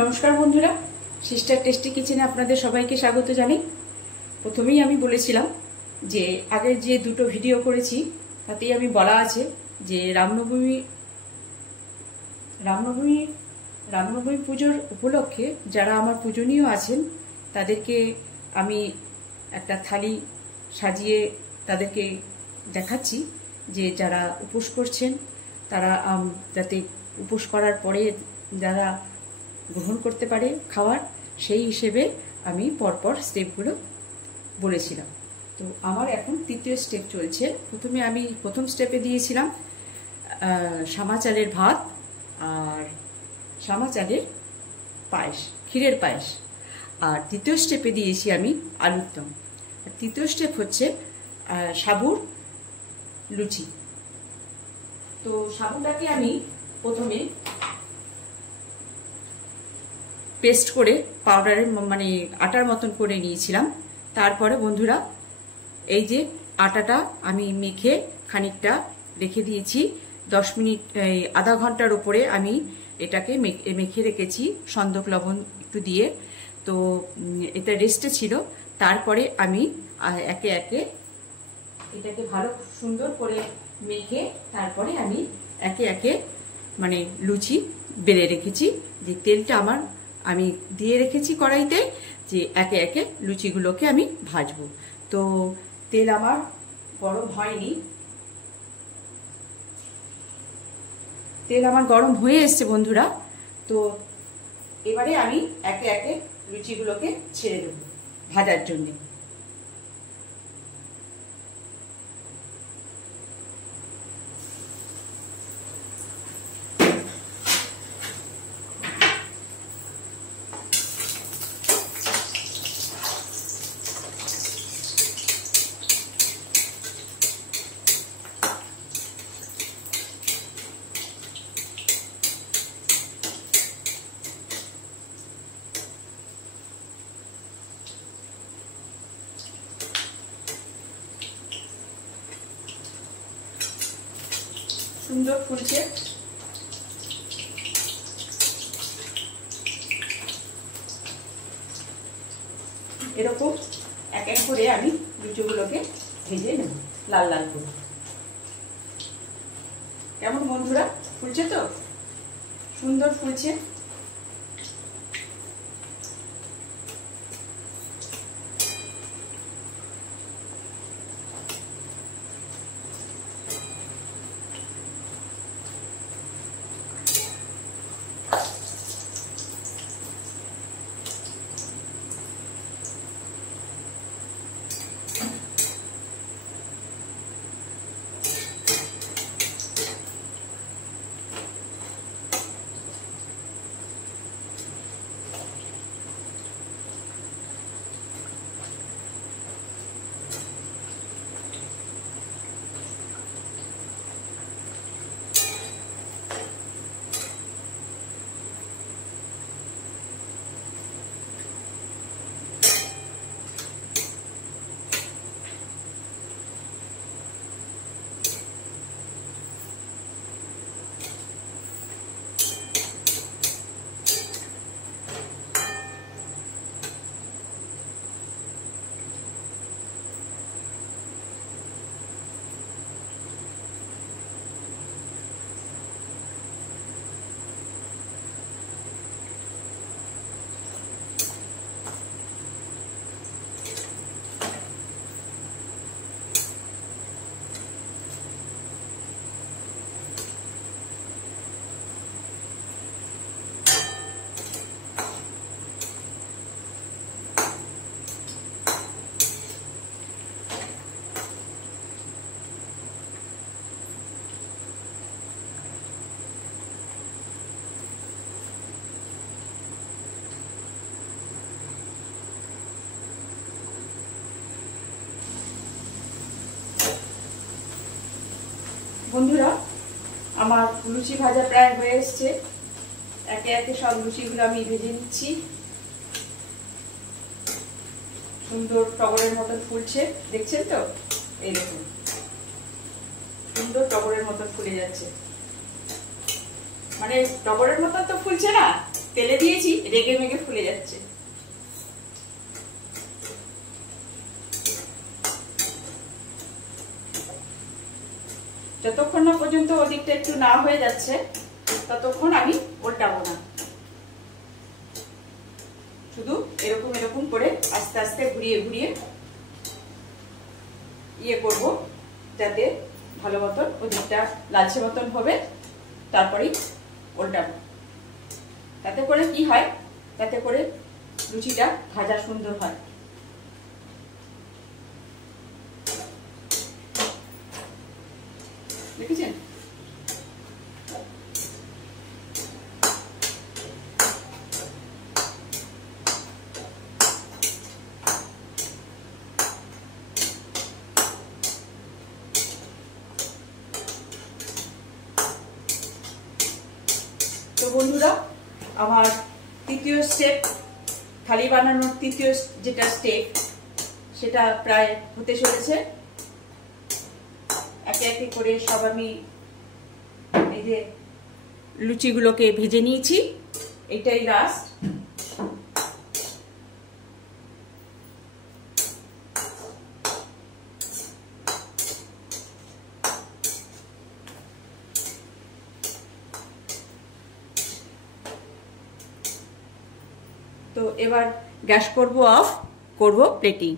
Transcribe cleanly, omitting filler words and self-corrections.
নমস্কার বন্ধুরা, sister tasty কিচেনে আপনাদের সবাইকে স্বাগত জানাই। প্রথমেই আমি বলেছিলাম যে আগের যে দুটো ভিডিও করেছি তাতেই আমি বলা আছে যে রামনবমী পুজোর উপলক্ষে যারা আমার পূজনীয় আছেন তাদেরকে আমি একটা থালি সাজিয়ে তাদেরকে দেখাচ্ছি যে যারা উপোস করছেন তারা যাতে উপোস করার পরে যারা গ্রহণ করতে পারে খাবার, সেই হিসেবে আমি পরপর স্টেপগুলো বলেছিলাম। তো আমার এখন তৃতীয় স্টেপ চলছে। প্রথমে আমি প্রথম স্টেপে দিয়েছিলাম সামা চালের ভাত আর সামা চালের পায়েস, ক্ষীরের পায়েস। আর তৃতীয় স্টেপে দিয়েছি আমি আলুর দম। আর তৃতীয় স্টেপ হচ্ছে সাবুর লুচি। তো সাবুটাকে আমি প্রথমে পেস্ট করে পাউডারের মানে আটার মতন করে নিয়েছিলাম। তারপরে বন্ধুরা এই যে আটাটা আমি মেখে খানিকটা রেখে দিয়েছি 10 মিনিট, আধা ঘন্টার উপরে আমি এটাকে মেখে রেখেছি সন্দক লবণ একটু দিয়ে। তো এটা রেস্টে ছিল। তারপরে আমি একে একে এটাকে ভালো সুন্দর করে মেখে তারপরে আমি একে একে মানে লুচি বেলে রেখেছি। যে তেলটা আমি দিয়ে রেখেছি কড়াইতে, যে একে একে লুচিগুলোকে আমি ভাজবো। তো তেল আমার গরম হয়নি, তেল আমার গরম হয়ে এসছে বন্ধুরা। তো এবারে আমি একে একে লুচিগুলোকে ছেড়ে দেব ভাজার জন্য। সুন্দর ফুলছে, এরকম এক এক করে আমি লুচিগুলোকে ভেজে নেব লাল লাল করে। কেমন বন্ধুরা ফুলছে? তো সুন্দর ফুলছে। বন্ধুরা আমার লুচি ভাজা প্রায় হয়ে এসছে। একে একে সব লুচিগুলো আমি ভেজে নিচ্ছি। সুন্দর টগরের মতন ফুলছে, দেখছেন তো? এই দেখুন সুন্দর টগরের মতন ফুলে যাচ্ছে। মানে টগরের মতন তো ফুলছে না, তেলে দিয়েছি, রেগে মেগে ফুলে যাচ্ছে। যতক্ষণ না পর্যন্ত ওদিকটা একটু না হয়ে যাচ্ছে ততক্ষণ আমি উল্টাবো না। শুধু এরকম এরকম করে আস্তে আস্তে ঘুরিয়ে ঘুরিয়ে ইয়ে করব, যাতে ভালো মতন ওদিকটা লালচে মতন হবে। তারপরেই উল্টাবো। তাতে করে কি হয়, তাতে করে লুচিটা ভাজা সুন্দর হয়। দেখেছেন? তো বন্ধুরা, আমার তৃতীয় স্টেপ, থালি বানানোর তৃতীয় যেটা স্টেপ, সেটা প্রায় হতে চলেছে। একে একে করে সব আমি এই যে লুচিগুলোকে ভেজে নিয়েছি, এটাই লাস্ট। তো এবার গ্যাস করব অফ, করব প্লেটিং।